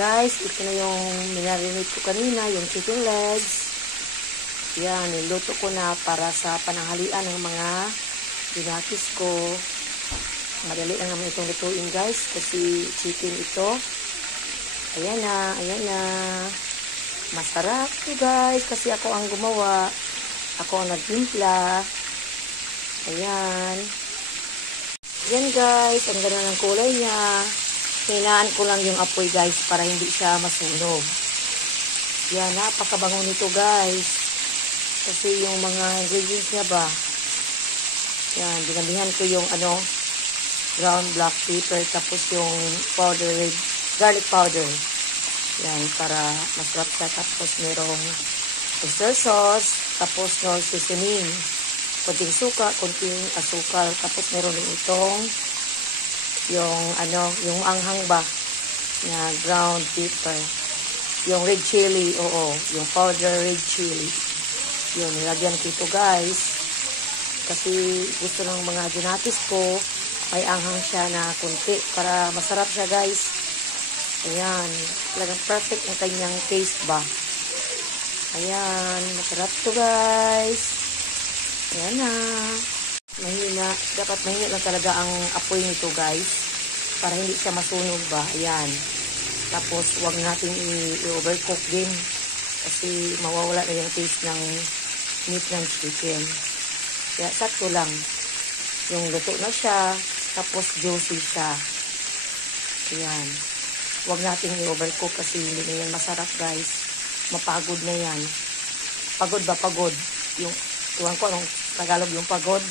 Guys, ito na yung minarinate ko kanina, yung chicken legs. Yan, niluto ko na para sa pananghalian ng mga binakis ko. Madali lang naman itong lutuin guys, kasi chicken ito. Ayan na. Masarap to guys, kasi ako ang gumawa. Ako ang nagtimpla. Ayan. Yan guys, ang ganda ng kulay niya. Hinaan ko lang yung apoy guys para hindi siya masunog. Yan, napakabango nito guys. Kasi yung mga ingredients niya ba. Yan, dinamihan ko yung ground black pepper tapos yung powder, garlic powder. Yan, para masarap siya. Tapos merong oyster sauce, tapos no seasoning. Kunting suka, kunting asukal. Tapos meron din itong yung anghang ba na ground pepper. Yung red chili, yung powder red chili. Yun, nilagyan ko ito guys. Kasi gusto ng mga dinatis ko, may anghang siya na kunti para masarap siya guys. Ayan, talagang perfect ang kanyang taste ba. Ayan, masarap to guys. Ayan na. Dapat mahina lang talaga ang apoy nito guys. Para hindi siya masunog ba. Ayan. Tapos, huwag natin i-overcook din. Kasi mawawala na yung taste ng meat ng chicken. Kaya, sakto lang. Yung luto na siya. Tapos, juicy siya. Ayan. Huwag natin i-overcook kasi hindi na yan masarap guys. Mapagod na yan. Pagod ba? Pagod. Tuwan ko anong Tagalog yung pagod.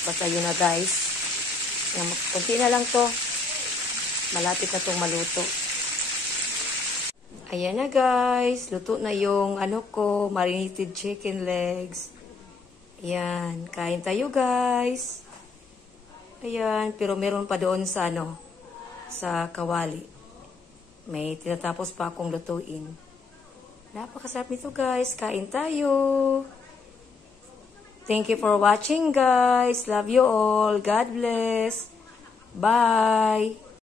Basta yun na guys. Kunti na lang to. Malapit na itong maluto. Ayan na guys. Luto na yung marinated chicken legs. Ayan. Kain tayo guys. Ayan. Pero meron pa doon sa sa kawali. May tinatapos pa akong lutuin. Napakasarap nito guys. Kain tayo. Thank you for watching guys. Love you all. God bless. Bye.